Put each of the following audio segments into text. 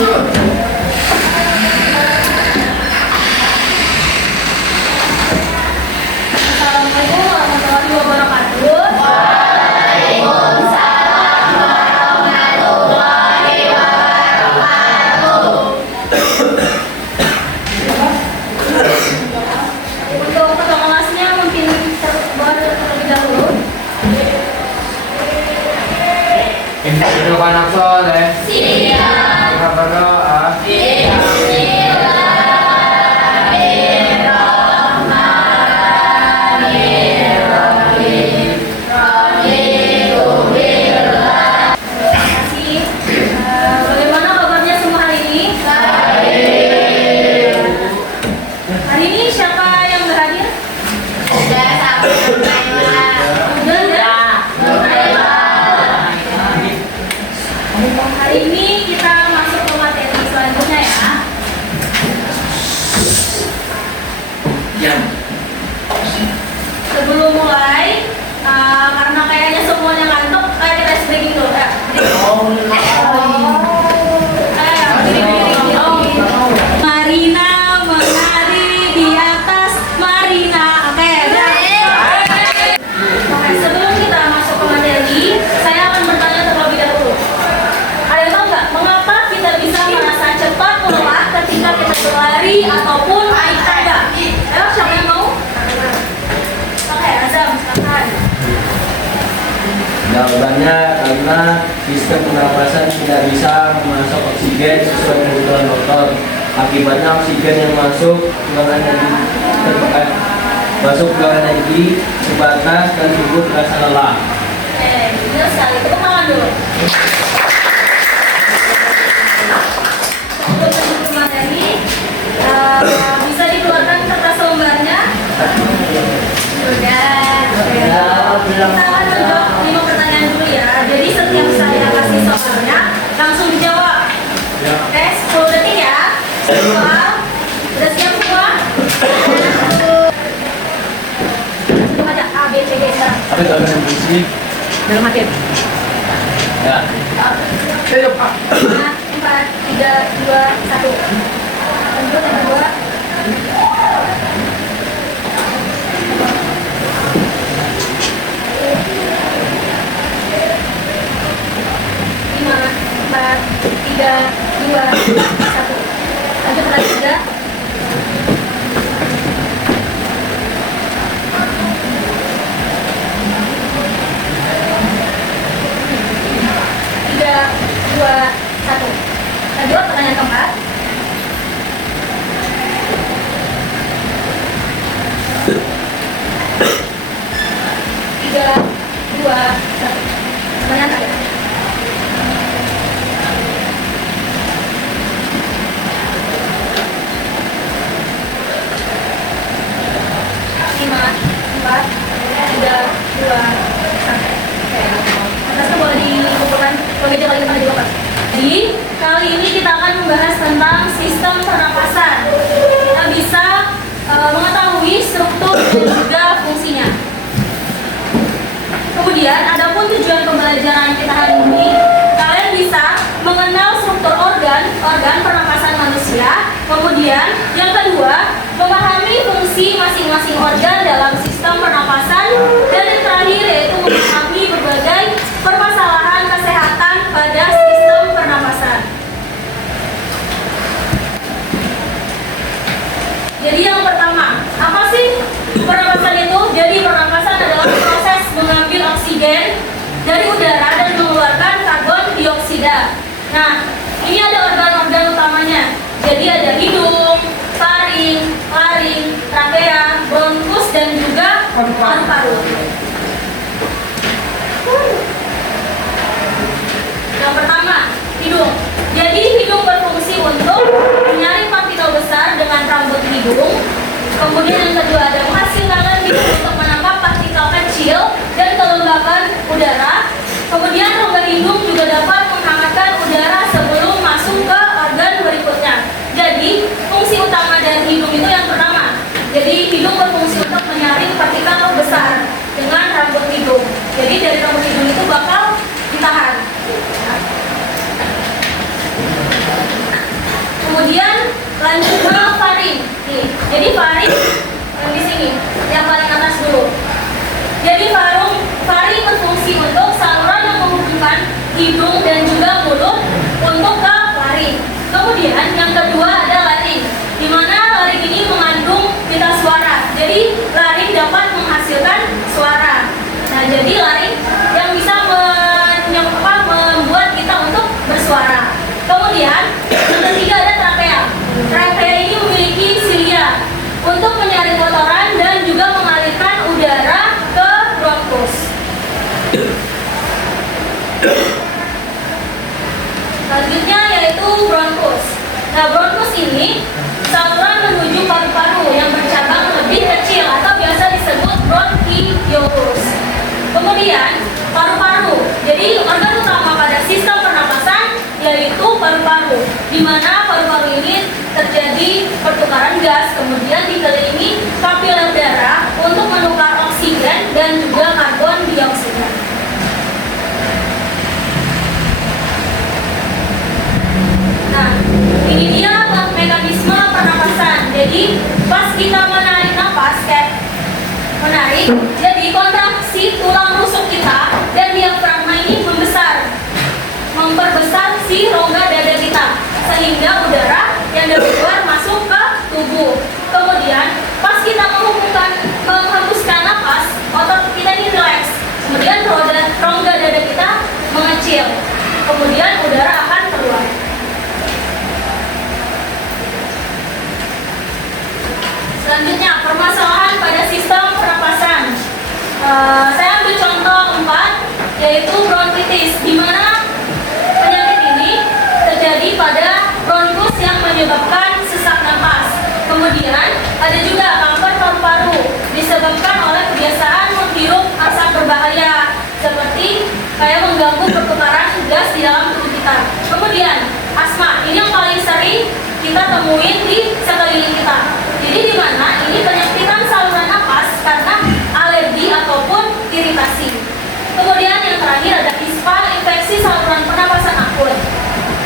Assalamualaikum warahmatullahi wabarakatuh. Untuk ketua kelasnya mungkin terlebih dahulu. Introdukan aksor ya. Siap. Kita berdoa. Bagaimana kabarnya semua hari ini? Hari ini siapa yang berhadir? Udah ya? Hari ini kita masuk ke materi selanjutnya ya. Sebelum mulai, karena kayaknya semuanya ngantuk, kayak kita breaking dulu ya. Marina menari di atas Marina. Oke, sebelum kita masuk ke materi, saya akan bertanya terlebih dahulu. Ada yang tahu nggak mengapa kita bisa merasa cepat lelah ketika kita berlari ataupun naik tangga? Ayo, siapa yang mau? Oke, Azam, silakan. Jawabannya karena sistem pernapasan tidak bisa memasuk oksigen sesuai kebutuhan dokter. Akibatnya oksigen yang masuk ke energi sebatas dan tubuh terasa lelah. Oke, benar sekali. Tepuk tangan dulu. Untuk menuju materi, bisa dikeluarkan kertas lembarnya. Sudah. Kita akan menjawab 5 pertanyaan dulu ya. Jadi setiap saya kasih soalnya, langsung dijawab. Oke, 10 detik ya. Soal, udah siap semua? Ada A, B, C, D, sekarang. Apa itu yang berisi? Dalam hati. Ya. 5, 4, 3, 2, 1. Lanjut yang kedua. Lima, 4, 3, 2, 1. Lanjut lagi 3. Tiga, 2, 1. Lanjut pertanyaan keempat. Tiga, 2, 1. Pertanyaan terakhir. Lima, 4, 3, 2, 1. Atasnya boleh dikumpulkan begitu kali kita juga, Pak. Jadi kali ini kita akan membahas tentang sistem pernapasan. Kita bisa mengetahui struktur dan juga fungsinya. Kemudian, adapun tujuan pembelajaran kita hari ini, kalian bisa mengenal struktur organ pernapasan manusia. Kemudian, yang kedua, memahami fungsi masing-masing organ dalam sistem pernapasan. Dan yang terakhir yaitu memahami berbagai permasalahan kesehatan pada sistem pernapasan. Jadi yang pertama, apa sih pernapasan itu? Jadi pernapasan adalah proses mengambil oksigen dari udara dan mengeluarkan karbon dioksida. Nah, ini ada organ-organ utamanya. Jadi ada hidung, taring, laring, trachea, bronkus, dan juga paru-paru. Yang pertama, hidung. Jadi hidung berfungsi untuk menyaring partikel besar dengan rambut hidung. Kemudian yang kedua ada menghasilkan hidung untuk menangkap partikel kecil dan kelembapan udara. Kemudian rongga hidung juga dapat menghangatkan udara sebelum masuk ke organ berikutnya. Jadi fungsi utama dari hidung itu yang pertama. Jadi hidung berfungsi untuk menyaring partikel besar dengan rambut hidung. Jadi dari rambut hidung itu bakal ditahan. Kemudian lanjut ke faring. Nih, jadi faring di sini yang paling atas dulu. Jadi faring berfungsi untuk saluran yang menghubungkan hidung dan juga mulut untuk ke laring. Kemudian yang kedua ada laring, di mana laring ini mengandung pita suara. Jadi laring dapat menghasilkan suara. Nah, jadi laring yang bisa membuat kita untuk bersuara. Kemudian yang ketiga ada trachea. Trachea ini memiliki silia untuk menyaring kotoran dan juga mengalirkan udara ke bronkus. Selanjutnya yaitu bronkus. Nah, bronkus ini saluran menuju paru-paru yang bercabang lebih kecil atau biasa disebut bronkiolus. Kemudian paru-paru. Jadi organ utama pada sistem pernapasan yaitu paru-paru, di mana paru-paru ini terjadi pertukaran gas, kemudian dikelilingi kapiler darah untuk menukar oksigen dan juga karbon dioksida. Nah, ini dia mekanisme pernapasan. Jadi pas kita menarik napas, menarik, jadi kontraksi tulang rusuk kita dan diafragma ini memperbesar si rongga dada kita, sehingga udara yang dari luar masuk ke tubuh. Kemudian pas kita menghembuskan napas, otot kita ini rileks, kemudian rongga dada kita mengecil, kemudian udara akan keluar. Selanjutnya, permasalahan pada sistem pernapasan. Saya ambil contoh 4, yaitu bronkitis, di mana penyakit ini terjadi pada bronkus yang menyebabkan sesak napas. Kemudian ada juga kanker paru-paru disebabkan oleh kebiasaan menghirup asap berbahaya seperti kayak mengganggu pertukaran gas di dalam tubuh kita. Kemudian asma, ini yang paling sering kita temuin di sekeliling kita. Jadi di mana ini penyempitan saluran napas karena alergi ataupun iritasi. Kemudian yang terakhir ada ISPA, infeksi saluran pernapasan akut.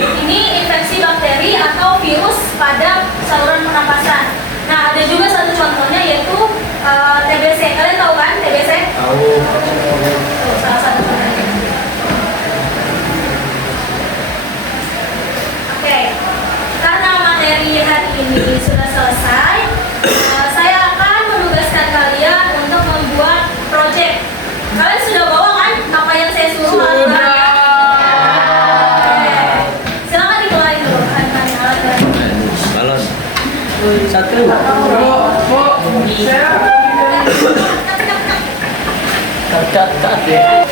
Ini infeksi bakteri atau virus pada saluran pernapasan. Nah, ada juga satu contohnya yaitu TBC. Kalian tahu kan TBC? Tahu. Tuh, salah satu contohnya. Oke, karena materi hari ini sudah selesai, saya akan menugaskan kalian untuk membuat project. Kalian sudah bawa kan apa yang saya suruh? Sudah. Silakan dikeluarin dulu alat-alat. Balos. Satu. Cut ya.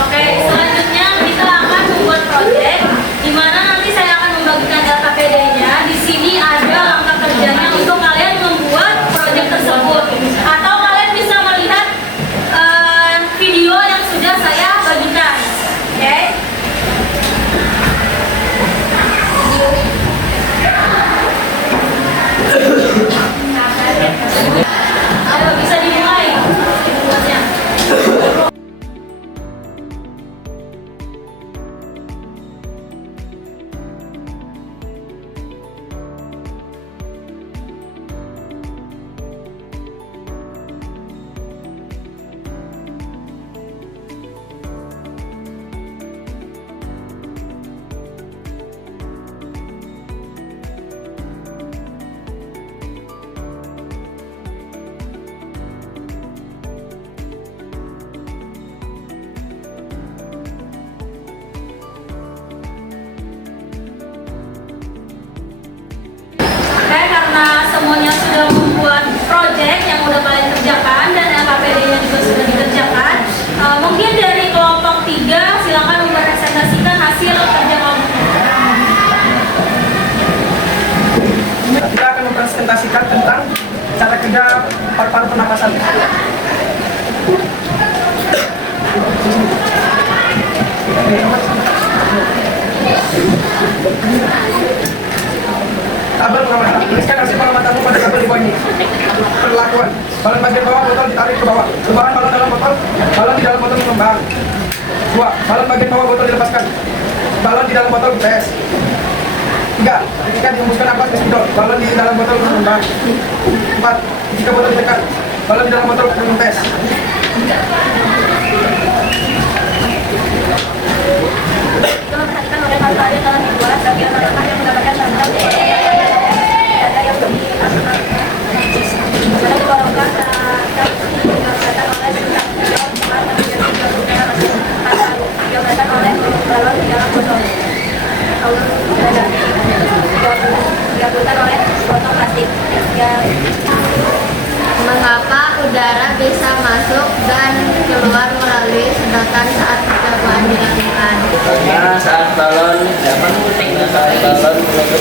Oke, selanjutnya kita akan membuat project di mana nanti saya akan membagikan data PD-nya. Di sini ada langkah kerjanya untuk kalian membuat project tersebut. Atau kalian bisa melihat video yang sudah saya bagikan. Oke? Ayo, bisa dimulai membuatnya. Karena semuanya sudah membuat project yang udah kalian kerjakan dan LKPD-nya juga sudah dikerjakan, mungkin dari kelompok 3 silakan mempresentasikan hasil kerja kelompok. Kita akan mempresentasikan tentang cara kerja paru-paru pernapasan. Tabel pengamatan. Tuliskan hasil pengamatanmu pada tabel di bawah ini. Perlakuan. Balon bagian bawah botol ditarik ke bawah. Tebaran balon dalam botol. Balon di dalam botol mengembang. 2. Balon bagian bawah botol dilepaskan. Balon di dalam botol tes. 3. 3. Ketika dihembuskan napas ke spidol, balon di dalam botol mengembang. 4. Jika botol ditekan, balon di dalam botol mengempes. Telah perhatikan oleh pasal yang telah dibuat bagi anak-anak yang mendapatkan tanda data yang dikorongkan digunakan oleh balon di dalam botol. Dilakukan oleh botol plastik. Mengapa udara bisa masuk dan keluar melalui sedotan saat percobaan dilakukan? Karena saat balon menutup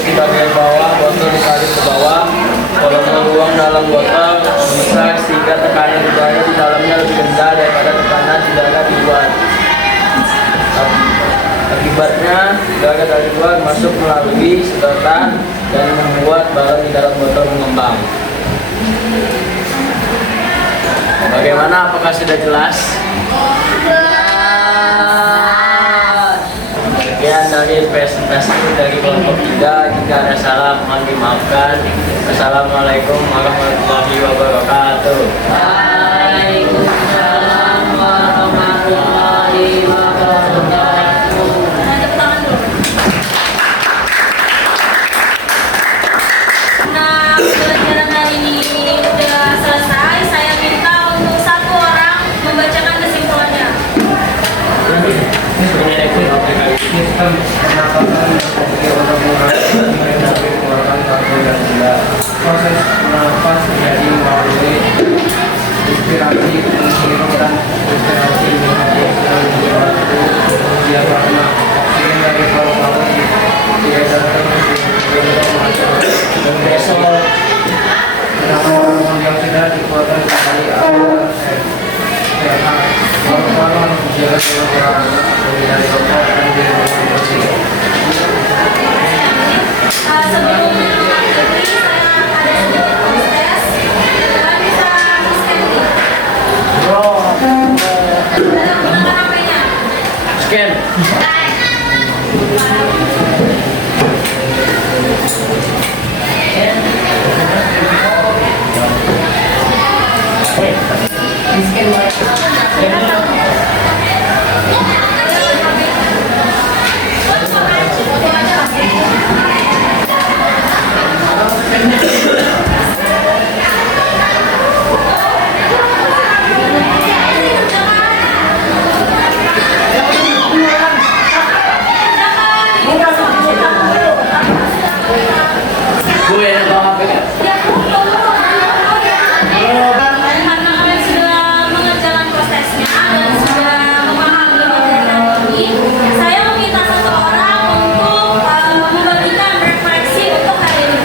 di bagian bawah, botol ditarik ke bawah, volume ruang dalam botol membesar sehingga tekanan udara di dalamnya lebih rendah daripada tekanan udara di luar. Akibatnya, udara dari luar masuk melalui sedotan dan membuat balon di dalam botol mengembang. Bagaimana? Apakah sudah jelas? Sekian dari presentasi dari kelompok 3. Jika ada salah mohon dimaafkan. Assalamualaikum warahmatullahi wabarakatuh. Waalaikumsalam warahmatullahi wabarakatuh. Tepuk tangan dulu. Nah, pelajaran hari ini udah selesai. Saya minta untuk satu orang membacakan kesimpulannya. Proses bernafas terjadi melalui inspirasi, menghirup dan respirasi dia karena oksigen dari paru-paru diedarkan dan besok karbon dioksida dikeluarkan kembali agar sehat. Paru-paru harus dijaga dengan olahraga dari rokok dan minuman bersih. Sebelum akhiri, saya ada sedikit tes. Kalian bisa scan nih. Ada menggunakan HP-nya. Scan. Gue yang bawa HP kan? Karena kalian sudah mengerjakan prosesnya dan sudah memahami materi ini, saya meminta satu orang untuk membagikan refleksi untuk hari ini.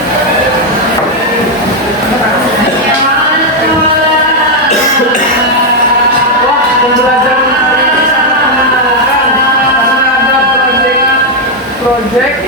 Pembelajaran hari ini sangat menyenangkan karena ada project